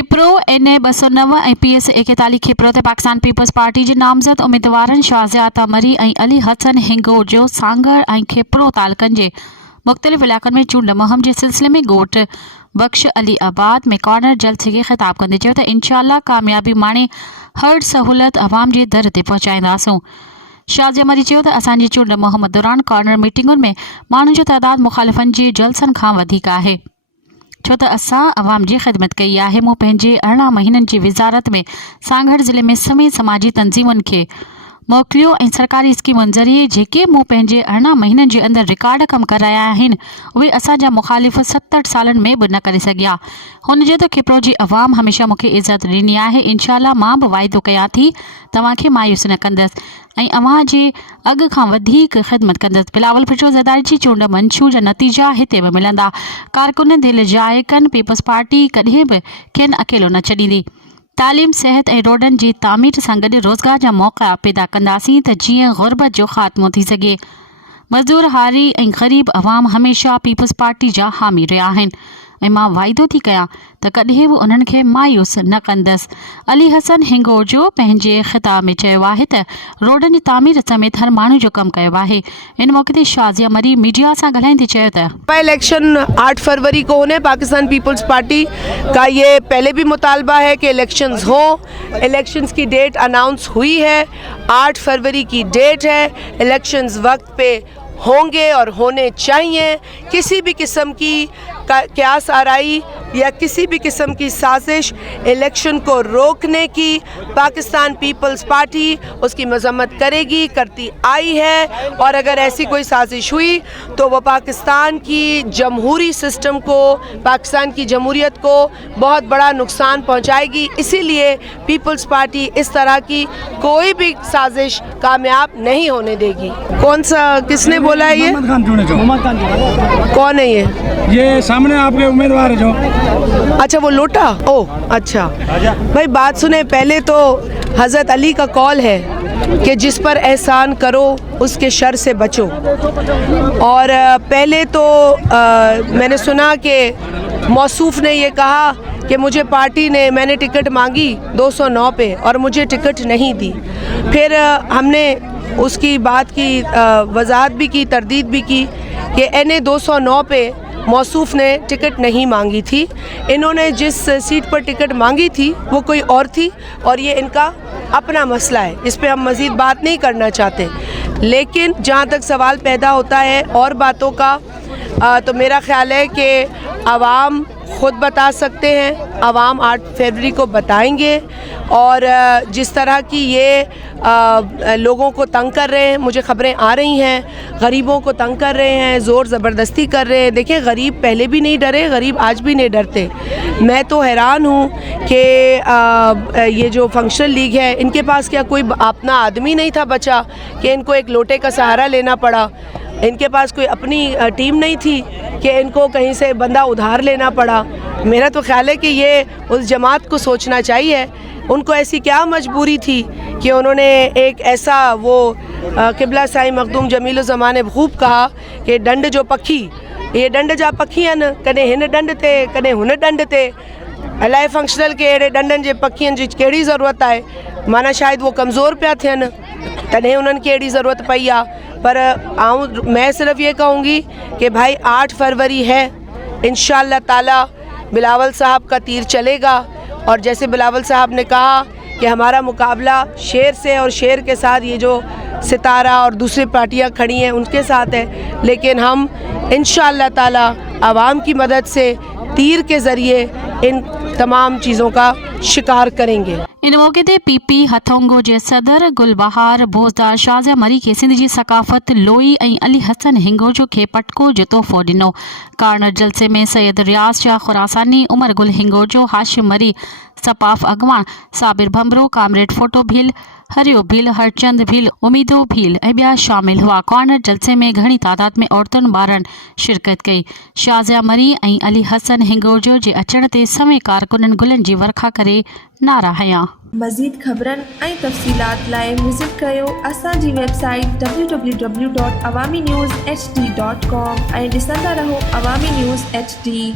खिपरो NA 209 ऐं PS 41 खिपरो ते Pakistan peoples party जे नामज़द उम्मीदवारनि शाज़िया अता मरी ऐं अली हसन हिंगोर जो सांगड़ ऐं खिपरो तालुकनि जे मुख़्तलिफ़ इलाक़नि में चूंड मुहिम जे सिलसिले में ॻोठ बख़्श अली आबाद में कॉर्नर जलसे खे ख़िताब कंदे चयो त इंशाअल्लाह कामयाबी माणे हर सहूलियत अवाम जे दर ते पहुचाईंदासूं। शाज़िया मरी चयो त असांजी चूंड मुहिम दौरान कॉर्नर मीटिंगुनि में माण्हुनि जो तइदाद मुख़ालिफ़नि जे जलसनि खां वधीक आहे, छो त असां अवाम जी ख़िदमत कई आहे। मूं पंहिंजे 18 महीननि जी विज़ारत में सांगड़ ज़िले में समेत समाजी तंज़ीमुनि खे मोकिलियो ऐं सरकारी स्कीमुनि ज़रिए जेके मूं पंहिंजे 18 महीननि जे अंदरि रिकॉर्ड कम कराया आहिनि उहे असांजा मुख़ालिफ़ 67 सालनि में बि न करे सघिया। हुन चयो त खिपरो जी अवाम हमेशह मूंखे इज़त ॾिनी आहे। इंशाअल्लाह मां बि वाइदो कयां थी तव्हांखे मायूस न कंदसि ऐं अव्हां जे अॻु खां वधीक ख़िदमत कंदसि। बिलावल भुट्टो ज़रदारी जी चूंड मंशू जा नतीजा हिते बि मिलंदा। कारकुन दिलि जाए कनि, पीपल्स पार्टी कॾहिं बि खेनि अकेलो न छॾींदी। तालीम, सेहत ऐं रोडनि जी तामीर सां गॾु रोज़गार जा मौक़ा पैदा कंदासीं त जीअं ग़ुर्बत जो ख़ात्मो थी सघे। मज़दूर, हारी ऐं ग़रीब अवाम हमेशह पीपल्स पार्टी जा हामी रहिया आहिनि ऐं मां वाइदो थी कयां त कॾहिं बि उन्हनि खे मायूस न कंदसि। अली हसन हिंगोर जो पंहिंजे ख़िताब में चयो आहे त रोडनि जी तामीर समेत हर माण्हू जो कमु कयो आहे। इन मौक़े ते शाज़िया मरी मीडिया सां ॻाल्हाईंदे चयो त इलेक्शन 8 फरवरी को होने, पाकिस्तान पीपल्स पार्टी का ये पहले भी मुतालबा है कि इलेक्शंस हो। इलेक्शंस की डेट अनाउंस हुई है, 8 फरवरी की डेट है। इलेक्शंस वक्त पे होंगे और होने चाहिए। किसी भी किस्म की क्यास आराई या किसी भी किस्म की साजिश इलेक्शन को रोकने की पाकिस्तान पीपल्स पार्टी उसकी मजम्मत करेगी, करती आई है। और अगर ऐसी कोई साजिश हुई तो वो पाकिस्तान की जमहूरी सिस्टम को, पाकिस्तान की जमहूरियत को बहुत बड़ा नुकसान पहुंचाएगी। इसीलिए पीपल्स पार्टी इस तरह की कोई भी साजिश कामयाब नहीं होने देगी। कौन सा, किसने बोला है ये? कौन है ये सामने आपके उम्मीदवार है जो। अच्छा, वो लोटा। ओ अच्छा भाई, बात सुने। पहले तो हज़रत अली का कॉल है कि जिस पर एहसान करो उसके शर से बचो। और पहले तो मैंने सुना कि मौसूफ ने ये कहा कि मुझे पार्टी ने, मैंने टिकट मांगी 209 पे और मुझे टिकट नहीं दी। फिर हमने उसकी बात की वजाहत भी की, तरदीद भी की कि NA 209 पे मौसूफ ने टिकट नहीं मांगी थी। इन्होंने जिस सीट पर टिकट मांगी थी वो कोई और थी और ये इनका अपना मसला है, इस पे हम मज़ीद बात नहीं करना चाहते। लेकिन जहाँ तक सवाल पैदा होता है और बातों का, तो मेरा ख़्याल है कि आवाम ख़ुद बता सकते हैं। आवाम 8 फरवरी को बताएंगे। और जिस तरह की ये लोगों को तंग कर रहे हैं, मुझे ख़बरें आ रही हैं, गरीबों को तंग कर रहे हैं, ज़ोर ज़बरदस्ती कर रहे हैं। देखिए, गरीब पहले भी नहीं डरे, गरीब आज भी नहीं डरते। मैं तो हैरान हूँ कि ये जो फंक्शनल लीग है, इनके पास क्या कोई अपना आदमी नहीं था बचा कि इनको एक लोटे का सहारा लेना पड़ा? इनके पास कोई अपनी टीम नहीं थी कि इनको कहीं से बंदा उधार लेना पड़ा? मेरा तो ख्याल है कि ये उस जमात को सोचना चाहिए, उनको ऐसी क्या मजबूरी थी कि उन्होंने एक ऐसा, वो क़िबला साईं मखदूम जमील ज़मान ने खूब कहा कि डंड जो पखी, ये डंड जा पखी आहिनि, कॾहिं हिन डंड ते कॾहिं हुन डंड ते। अलाए फंक्शनल के अहिड़े डंडनि जे पखियुनि जी कहिड़ी ज़रूरत आहे? माना शायदि वो कमज़ोर पिया थियनि, तॾहिं उन्हनि खे अहिड़ी ज़रूरत पई आहे। पर मैं सिर्फ़ ये कहूँगी कि भाई 8 फरवरी है, इंशाअल्लाह ताला बिलावल साहब का तीर चलेगा। और जैसे बिलावल साहब ने कहा कि हमारा मुकाबला शेर से, और शेर के साथ ये जो सितारा और दूसरी पार्टियां खड़ी हैं उनके साथ है। लेकिन हम इंशाअल्लाह ताला आवाम की मदद से तीर के ज़रिए इन तमाम चीज़ों का शिकार करेंगे। इन मौके ते PP हथोंगो जे सदर गुलबहार भोजदार शाज़िया मरी खे सिंध जी सकाफ़त लोई ऐं अली हसन हिंगोर खे पटको जो तोहफ़ो ॾिनो। कार्नर जलसे में सैयद रियाज़ शाह खुरासानी, उमर गुल हिंगोर जो, हाशिम मरी, सपाफ अगवान, साबिर भंबरो, कामरेड फोटो भील, हरियो भील, हरचंद भील, उमीदो भील ऐं ॿिया शामिल हुआ। कॉर्नर जलसे में घणी तादाद में औरतुनि ॿारनि शिरकत कई। शाज़िया मरी ऐं अली हसन हिंगोर जे अचण ते समें कारकुननि गुलनि जी वरखा करे नारा हयां। मज़ीद ख़बरनि ऐं तफ़सीलात लाइ विज़िट कयो असांजी वेबसाइट www.awamiNewsHD.com ऐं ॾिसंदा रहो अवामी न्यूज़ HD।